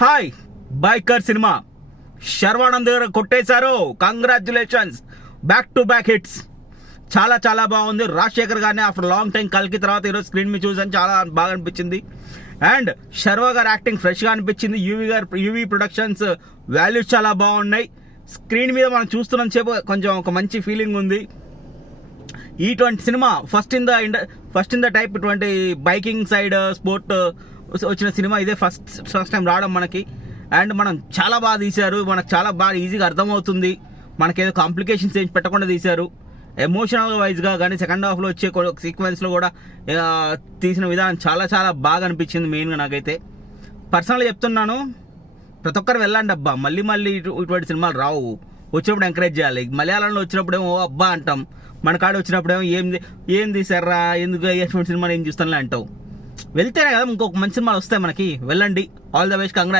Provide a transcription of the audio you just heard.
Hi biker cinema Sharwanand గారు కొట్టేశారు. Congratulations, back to back hits. చాలా చాలా బాగుంది. రాజశేఖర్ గారిని ఆఫ్టర్ లాంగ్ టైం కల్కి తర్వాత ఈరోజు స్క్రీన్ మీద చూసాను, చాలా బాగా అనిపించింది. అండ్ శర్వా గారు యాక్టింగ్ ఫ్రెష్గా అనిపించింది. యూవీ ప్రొడక్షన్స్ వాల్యూస్ చాలా బాగున్నాయి. స్క్రీన్ మీద మనం చూస్తున్నంత సేపు కొంచెం ఒక మంచి ఫీలింగ్ ఉంది. ఇటువంటి cinema first in the type ఇటువంటి బైకింగ్ సైడ్ స్పోర్ట్ వచ్చిన సినిమా ఇదే ఫస్ట్ టైం రావడం మనకి. అండ్ మనం చాలా బాగా తీశారు, మనకు చాలా బాగా ఈజీగా అర్థమవుతుంది. మనకేదో కాంప్లికేషన్స్ ఏం పెట్టకుండా తీశారు. ఎమోషనల్ వైజ్గా కానీ సెకండ్ హాఫ్లో వచ్చే సీక్వెన్స్లో కూడా తీసిన విధానం చాలా చాలా బాగా అనిపించింది. మెయిన్గా నాకైతే పర్సనల్గా చెప్తున్నాను, ప్రతి ఒక్కరు వెళ్ళండి అబ్బా. మళ్ళీ ఇటువంటి సినిమాలు రావు, వచ్చినప్పుడు ఎంకరేజ్ చేయాలి. మలయాళంలో వచ్చినప్పుడేమో అబ్బా అంటాం, మన కాడ వచ్చినప్పుడేమో ఏం తీసారా, ఎందుకు ఎటువంటి సినిమాలు ఏం చూస్తానులే అంటావు. వెళ్తేనే కదా ఇంకొక మంచి సినిమాలు వస్తాయి మనకి. వెళ్ళండి. All the best. కంగ్రాట్స్.